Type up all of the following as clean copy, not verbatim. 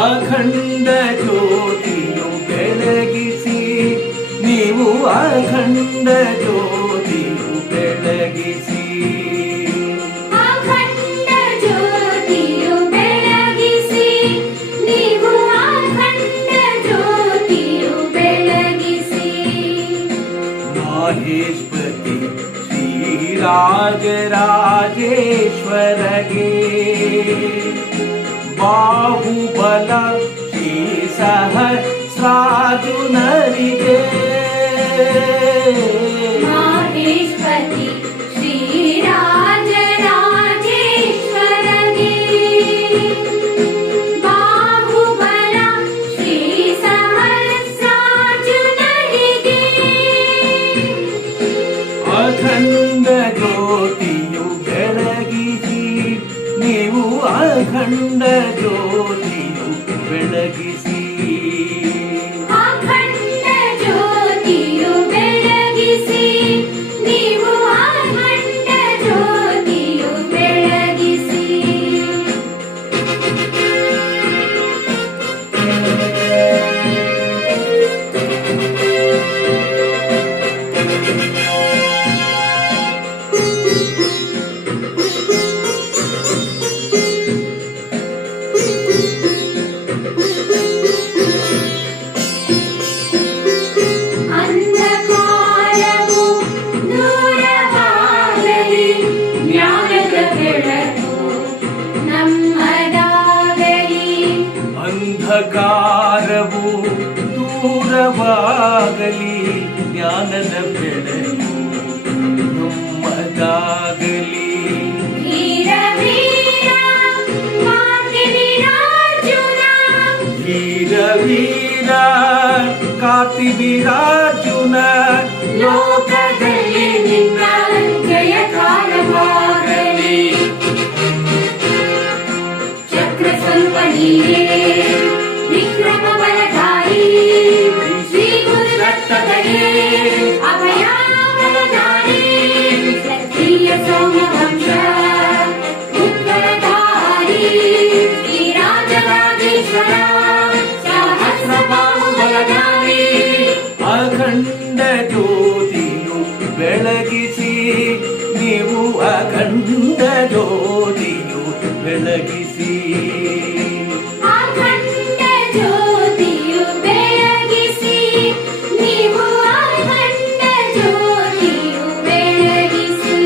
ಅಖಂಡ ಜ್ಯೋತಿಯು ಬೆಳಗಿಸಿ ನೀವು ಅಖಂಡ ಜ್ಯೋತಿಯು ಬೆಳಗಿಸಿ ಅಖಂಡ ಜ್ಯೋತಿಯು ಬೆಳಗಿಸಿ ನೀವು ಅಖಂಡ ಜ್ಯೋತಿಯು ಬೆಳಗಿಸಿ ಮಾಹೇಶ್ವತಿ ಶ್ರೀರಾಜರಾಜೇಶ್ವರಗೆ ಬಾಹುಬಲ ಶ್ರೀ ಸಹಸ್ರಾರ್ಜುನರಿಗೆ ಮಾಹೇಶ್ವತಿ ಶ್ರೀರಾಜರಾಜೇಶ್ವರಗೆ ಬಾಹುಬಲ ಶ್ರೀ ಸಹಸ್ರಾರ್ಜುನರಿಗೆ ಅಖಂಡ ಜ್ಯೋತಿಯು ಬೆಳಗಿಸಿ ನೀವು ಅಖಂಡ ಜ್ಯೋತಿಯು ಬೆಳಗಿಸಿ ಅಖಂಡ ಜ್ಯೋತಿಯು ಬೆಳಗಿಸಿ ನೀವು ಅಖಂಡ ಜ್ಯೋತಿಯು ಬೆಳಗಿಸಿ ಅಂಧಕಾರವು ದೂರವಾಗಲಿ ಜ್ಞಾನದ ಬೆಳಕು ನಮ್ಮದಾಗಲಿ ಅಂಧಕಾರವು ದೂರವಾಗಲಿ ಜ್ಞಾನದ ಬೆಳಕು ನಮ್ಮದಾಗಲಿ ವೀರ ವೀರ ಮಾತಿವೀರಾರ್ಜುನ ವೀರ ವೀರ ಕಾರ್ತಿವೀರಾರ್ಜುನ ಲೋಕದಲ್ಲಿ ನಿನ್ನ ಜಯಕಾರವಾಗಲಿ ಚಕ್ರ ಸ್ವಲ್ಪ ನೀನೇ ವಿಕ್ರಮ ಬಲಧಾರಿ ಶ್ರೀ ಗುರುದತ್ತನಿಗೆ ಅಭಯ ಬಲಧಾರಿ ಕ್ಷತ್ರಿಯ ಸೋಮವಂಶ ಉತ್ತರಧಾರಿ ಶ್ರೀ ರಾಜರಾಜೇಶ್ವರ ಸಹಸ್ರ ಬಾಹುಬಲಧಾರಿ ಅಖಂಡ ಜ್ಯೋತಿಯು ಬೆಳಗಿಸಿ ನೀವು ಅಖಂಡ ಜ್ಯೋತಿಯು ಬೆಳಗಿಸಿ ಅಖಂಡ ಜ್ಯೋತಿಯು ಬೆಳಗಿಸಿ ನೀವು ಅಖಂಡ ಜ್ಯೋತಿಯು ಬೆಳಗಿಸಿ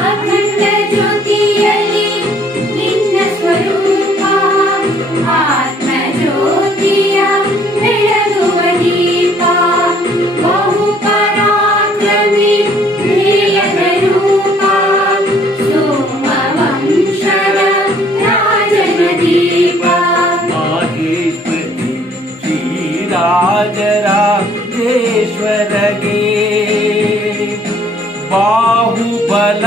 ಅಖಂಡ ಜ್ಯೋತಿಯಲ್ಲಿ ನಿನ್ನ ಸ್ವರೂಪ ಆತ್ಮ ಜ್ಯೋತಿಯ ಬೆಳಗುವ ದೀಪ ಬಹು ಪರಾಕ್ರಮಿ ಧ್ಯೇಯದ ರೂಪ ಸೋಮವಂಶದ ರಾಜನ ದೀಪ ಮಾಹೇಶ್ವರಿ ಶ್ರೀರಾಜರಾಜೇಶ್ವರಗೆ ಬಾಹುಬಲ